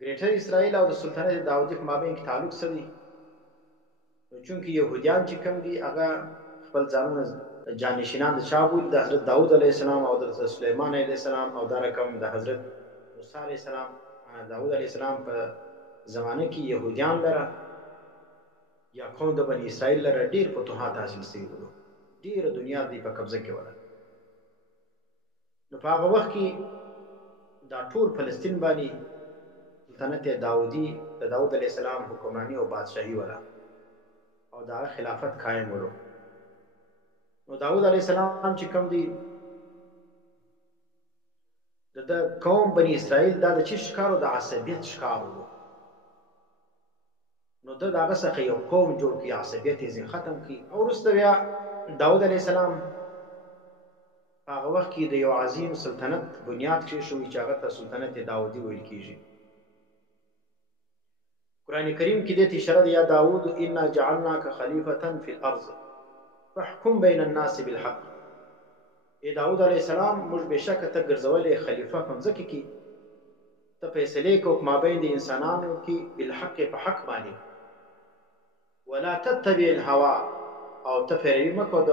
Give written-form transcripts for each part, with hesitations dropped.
ګریټر اسرائیل او د سلطنت داودي په مابین کې تعلق څه دی؟ نو چونکې یهودیان چې کوم دي هغه خپل ځانونه جانشینان د چا بولي؟ د حضرت داود علیه السلام او د سلیمان علیه السلام او دا رقم د حضرت موسی علیه السلام داود علیه السلام په زمانه کې یهودیان لره یا قوم د بني اسرائیل لره ډېر فتوحات حاصل شوي وو، ډېره دنیا دوی په قبضه کې وله. نو په هغه وخت کې دا ټول فلسطین باندې سلطنت داودي د داود علیه السلام حکمراني او بادشاهي وله او دا خلافت قائم ولو. نو داود علیه السلام چې کوم دی د قوم بني اسرائیل دا د چی ښکارو؟ د عصبیت ښکارو. نو د هغه څخه یو قوم جوړ کړي، عصبیت یې ځین ختم کړي. او وروسته بیا داود علیه السلام په هغه وخت کې د یو عظیم سلطنت بنیاد کېښوي چې هغه ته سلطنت داودي ویل کېږي. قرآن کریم کې دې ته اشاره ده: یا داود انا جعلناک خلیفة فی الارض فاحکم بین الناس بالحق. ای داود علیه السلام موږ بېشکه ته ګرځولې خلیفه په مځکه کې، ته فیصلې کوه په مابین د انسانانو کې بالحق، په حق باندې. ولا تتبع الهوا، او ته پیروي مه کوه د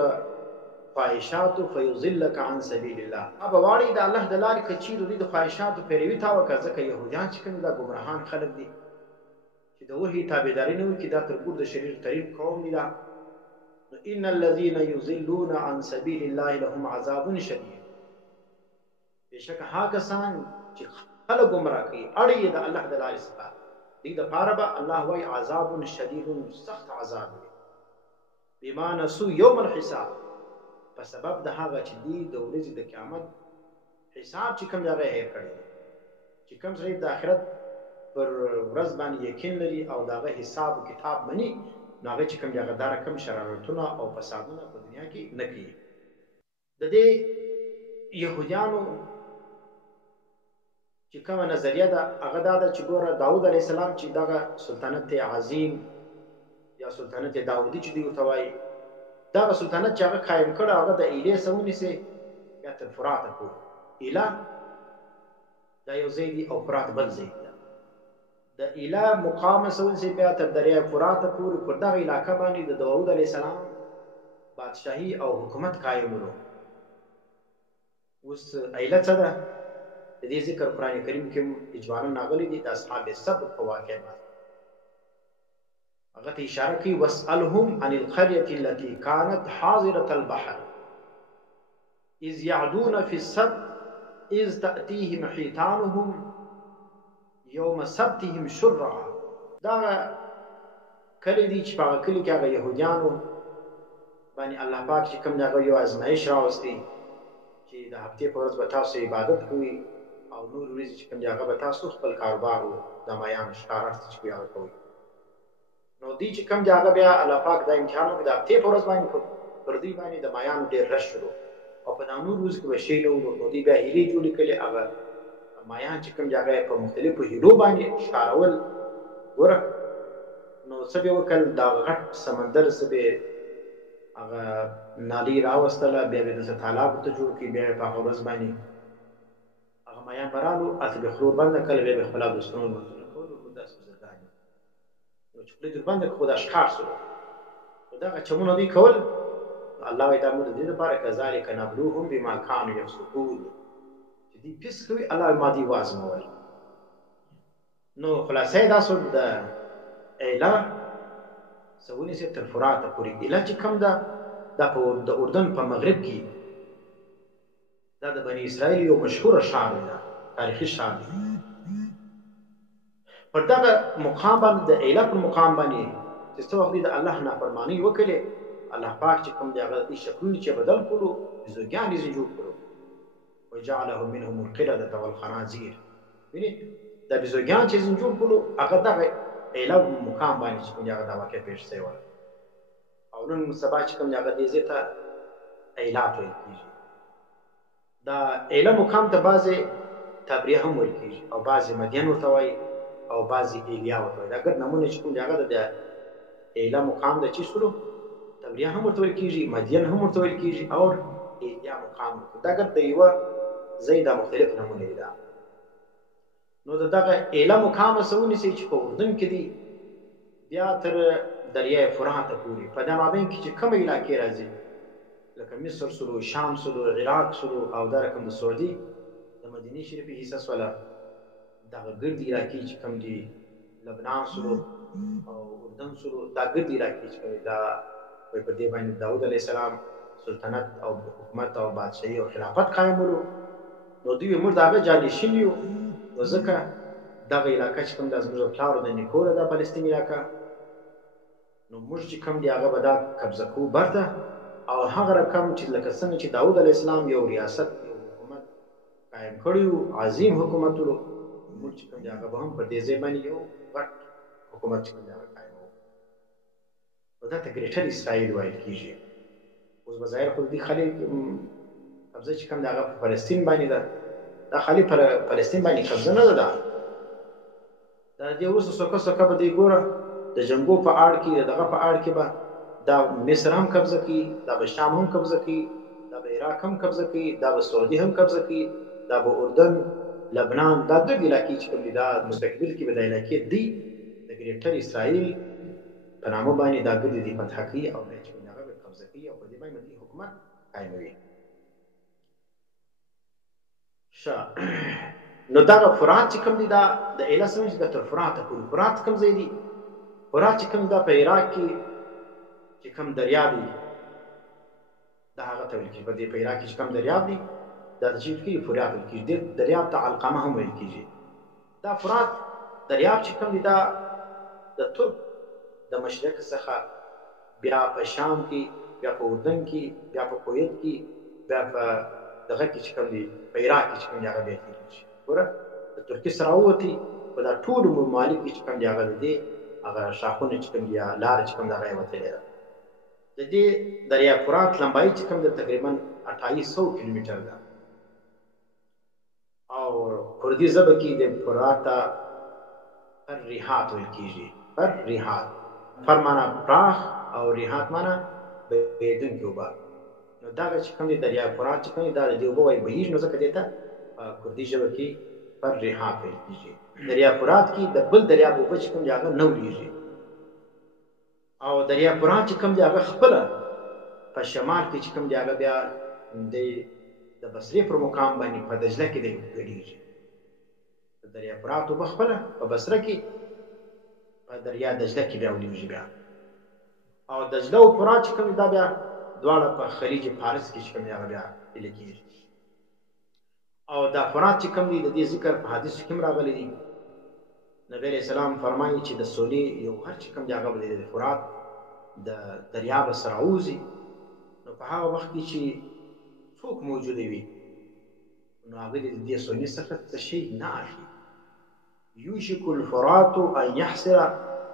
خواهشاتو، فیضلک عن سبیل الله. ابه واړی د الله د لارې که چیرې دوی د خواهشاتو پیروي تا وکړه، ځکه یهودیان چې کوم دا ګمراهان خلک دي چې د وحي تابعداري نه وکړي، دا تر ټولو د شریر ترین قوم دی. دا ان الذين يضلون عن سبيل الله لهم عذاب شديد. بېشکه هغه کسان چې خلک ګمراه کوي اړې د الله د لارې څخه، دې دپاره به الله وایي عذاب شدید، سخت عذاب دی. بما نسوا یوم الحساب، په سبب د هغه چې دی د ورځې د قیامت حساب چې کوم هغه هېر کړی دی. چې کوم سړی د آخرت پر ورځ باندې یقین لري او د هغه حساب کتاب مني، نو هغه چې کوم هغه دا رقم شرارتونه او فسادونه په دنیا کې نه کوي. د دې یهودیانو چې کومه نظریه ده هغه دا ده چې ګوره داود علیه السلام چې دغه سلطنت عظیم یا سلطنت داودي چې دوی ورته وایي، دغه سلطنت چې هغه قایم کړی هغه د ایلې څخه ونیسئ یا تر فراته پورې. ایله دا یو ځای دی او فرات بل ځای دی. د ایله مقام څخه ونیسئ بیا تر دریاب فراته پورې، پر دغه علاقه باندې د داود علیه السلام بادشاهي او حکومت قایم ولو. اوس ایله څه ده؟ د دې ذکر قرآن کریم کې اجمالا راغلی دی د اصحاب سبت په واقعه باندې. هغه ته اشاره کوي: واسألهم عن القرية التي كانت حاضرة البحر إذ يعدون في السبت إذ تأتيهم حيتانهم يوم سبتهم شرعا. دا کلی دی چې په هغه کلي کې هغه یهودیانو باندې الله پاک چې کوم هغه یو ازمایش راوستی چې د هفتې په ورځ به تاسو عبادت کوئ او نور ورځې چې کوم هغه به تاسو خپل کاروبار و د مایانو ښکار چې کوئ هغه کوئ. نو دی چې کوم هغه بیا الله پاک دا امتحان وکړي د هفتې په ورځ باندې پر دوی باندې د مایانو ډېر رش شروع او په دا نور ورځو کې به شی نه و. نو دوی بیا هیلې جوړې کړې، هغه مایان چې کوم هغه په مختلفو هیلو باندې ښکارول. ګوره نو څه به یې وکړل، دا غټ سمندر څه به هغه نالۍ راوستله، بیا به دلته تالاب ورته جوړ کړي، بیا یې په هغه ورځ باندې هغه مایان به رالو، هلته به خوله بنده کړله، بیا به خپل اودسونه لمونځونه کول. داسې بزرګان نو چې خوله دې بنده کړه خو دا ښکار شول، خو دغه چمونه دوی کول. الله وایي دا موږ د دې لپاره کذلک نبلوهم بما کانوا یفسقون، چې دوی پیس کوي الله ما دوی وازمول. نو خلاصه یې دا شول د ایله څه ونیسئ تر فراته پورې. ایله چې کوم ده دا د اردن په مغرب کې، دا د بني اسرائیل یو مشهوره ښار دی، تاریخي ښار دی. پر دغه مقام باندې د ایله پر مقام باندې چې څه وخت د الله نافرماني وکړې، الله پاک چې کوم دی هغه دې شکلونه چې بدل کړو، بیزوګیان یې جوړ کړو. وجعلهم منهم القردة والخنازیر. وینې دا بیزوګیان چې جوړ کړو هغه دغه ایله مقام باندې چې کوم هغه دا واقع پېښ شوی وه. او نن سبا چې کوم هغه دې ځای ته ایلات ویل کېږي. دا ایله مقام ته بعضې تبریه هم ویل کېږي او بعضې مدین ورته وایي او بعضې ایلیا ورته وایي. دا ګډ نومونه چې کوم هغه د ایله مقام د چې شروع تبریه هم ورته ویل کېږي، مدین هم ورته ویل کېږي او ایلیا مقام ورته. دا ګډ د یوه ځای دا مختلف نومونه دي. نو د دغه ایله مقام څه ونیسئ چې په اردن کې دي بیا تر دریای فرات پورې په دې مابین کې چې کومه علاقې راځي لکه مصر سلو، شام سلو، عراق سلو او دا رقم د سعودي د مدینې شریفې حصه سوله، دغه ګرد علاقې چې کوم دي لبنان سلو او اردن سلو، دا ګرد علاقې چې کوي دا په دې باندې داود علیه السلام سلطنت او حکومت او بادشاهي او خلافت قایمولو. نو دوی موږ د هغه جانشین یو، نو ځکه دغه علاقه چې کوم دا زموږ د پلارو د نیکو ده دا فلسطین علاقه، نو موږ چې کوم دی هغه به دا قبضه کوو برته، او هغه رقم چې لکه څنګه چې داود علیه السلام یو ریاست یو حکومت قایم کړی و، عظیم حکومت و، موږ چې کوم دی هغه به هم په دې ځای باندې یو غټ حکومت چې کوم دی هغه قایم و. نو دا ته ګریټر اسرائیل ویل کېږي. اوس بظاهر خو دې خالي قبضه چې کوم دی هغه په فلسطین باندې ده، دا خالي فلسطین باندې قبضه نه ده، دا دې اوس سوکه به دې ګوره د جنګو په اړه کې دغه په اړه کې به دا مصر هم قبضه کوي، دا به شام هم قبضه کوي، دا به عراق هم قبضه کوي، دا به سعودي هم قبضه کوي، دا به اردن، لبنان، دا د علاقې چې کوم دي دا مستقبل کې به د علاقې دی د ګریټر اسرائیل په نامه باندې دا ګرد دي فتح کوي او بیا چې کوم هغه به قبضه کوي او په دې باندې ملي حکومت قایموي. نو دغه فرات چې کوم دی دا د ایله سمج د تر فراته پورې فرات کوم ځای دی؟ فرات چې کوم دا په عراق کې چې کوم دریاب دی دا هغه ته ویل کېږي. په دې په عراق کې چې کوم دریاب دی دا د چیف کې فرات ویل کېږي، دې دریاب ته علقمه هم ویل کېږي. دا فرات دریاب چې کوم دی دا د ترک د مشرق څخه بیا په شام کې، بیا په اردن کې، بیا په کویت کې، بیا په دغه کې چې کوم دی په عراق کې چې کوم دی هغه بیا تېرېږي. ګوره د ترکیې سره ووتې په دا ټولو ممالک کې چې کوم دی هغه د دې هغه شاخونه چې کوم دی لاره چې کوم دی هغه یې وتلې ده. د دې دریاب فرات لمبایي چې کوم دی تقریبا 2800 کیلومتر ده او کردي ژبه کې د فرات ته الریحات ویل کېږي. الریحات، فر معنا پراخ او ریحات معنا بهېدونکې اوبه. نو دغه چې کوم دی دریاب فرات چې کوم دی دا د دې اوبه وایي بهېږي، نو ځکه دې ته په کردي ژبه کې الریحات ویل کېږي. دریاب فرات کې د بل دریاب اوبه چې کوم دی هغه نه ولیږي، او دریاب فرات چې کوم دی هغه خپله په شمال کې چې کوم دی هغه بیا د بصرې پر مقام باندې په دجله کې دی ګډېږي. د دریاب فرات اوبه خپله په بصره کې په دریا دجله کې بیا ولیږي بیا، او دجله او فرات چې کوم دا بیا دواړه په خلیج فارس کې چې کوم دی هغه بیا ویل کېږي. او دا فرات چې کوم دی د دې ذکر په حدیثو کې هم راغلی دی. نبی علیہ السلام فرمایي چې د سولې یو غر چې کوم دی هغه به د فرات د دریاب سره ووځي، نو په هغه وخت کې چې څوک موجوده وي نو هغه د دې سولې څخه څه شی نه اخلي. یوشک الفرات ان یحسر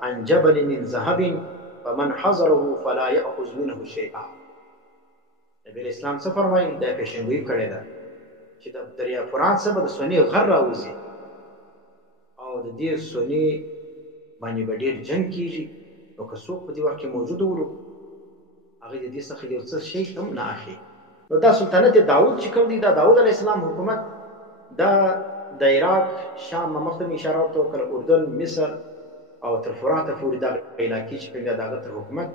عن جبل من ذهب فمن حضره فلا یأخذ منه شیئا. نبی علیہ السلام څه فرمایي؟ دا پیشنګویي کړې ده چې د دریاب فرات څخه به د سونې غر راوځي او د دې سونې باندې به ډېر جنګ کېږي، نو که څوک په دې وخت کې موجود ولو هغه د دې څخه یو څه شی هم نه اخلي. نو دا سلطنت داود چې کوم دی دا داود علیه السلام حکومت دا د عراق، شام، مخکې مې اشاره وکړه، اردن، مصر او تر فراته پورې دغه علاقې چې کوم دی د هغه تر حکومت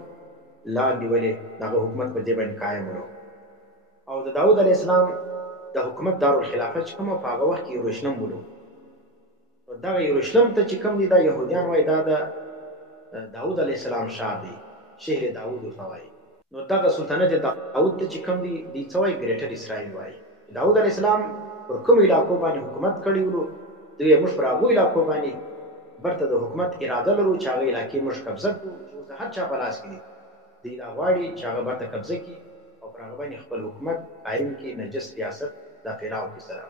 لاندې ولې دغه حکومت په دې باندې قایم و. او د داود علیه السلام د حکومت دارالخلافه چې کومه په هغه وخت کې یروشلم بولو. دغه یروشلم ته چې کوم دی دا یهودیان وایي دا د داود علیه السلام ښار دی، شهر داود ورته وایي. نو دغه سلطنت داود ته چې کوم دی دوی څه وایي؟ ګریټر اسرائیل وایي. داود علیه السلام پر کومو علاقو باندې حکومت کړی ولو، دوی موږ پر هغو علاقو باندې برته د حکومت اراده لرو چې هغه علاقې موږ قبضه کړو، چې اوس د هر چا په لاس کې دي. دوی دا غواړي چې هغه برته قبضه کړي او پر هغه باندې خپل حکومت قایم کړي، نجس ریاست دا پھیلاو کړي سره.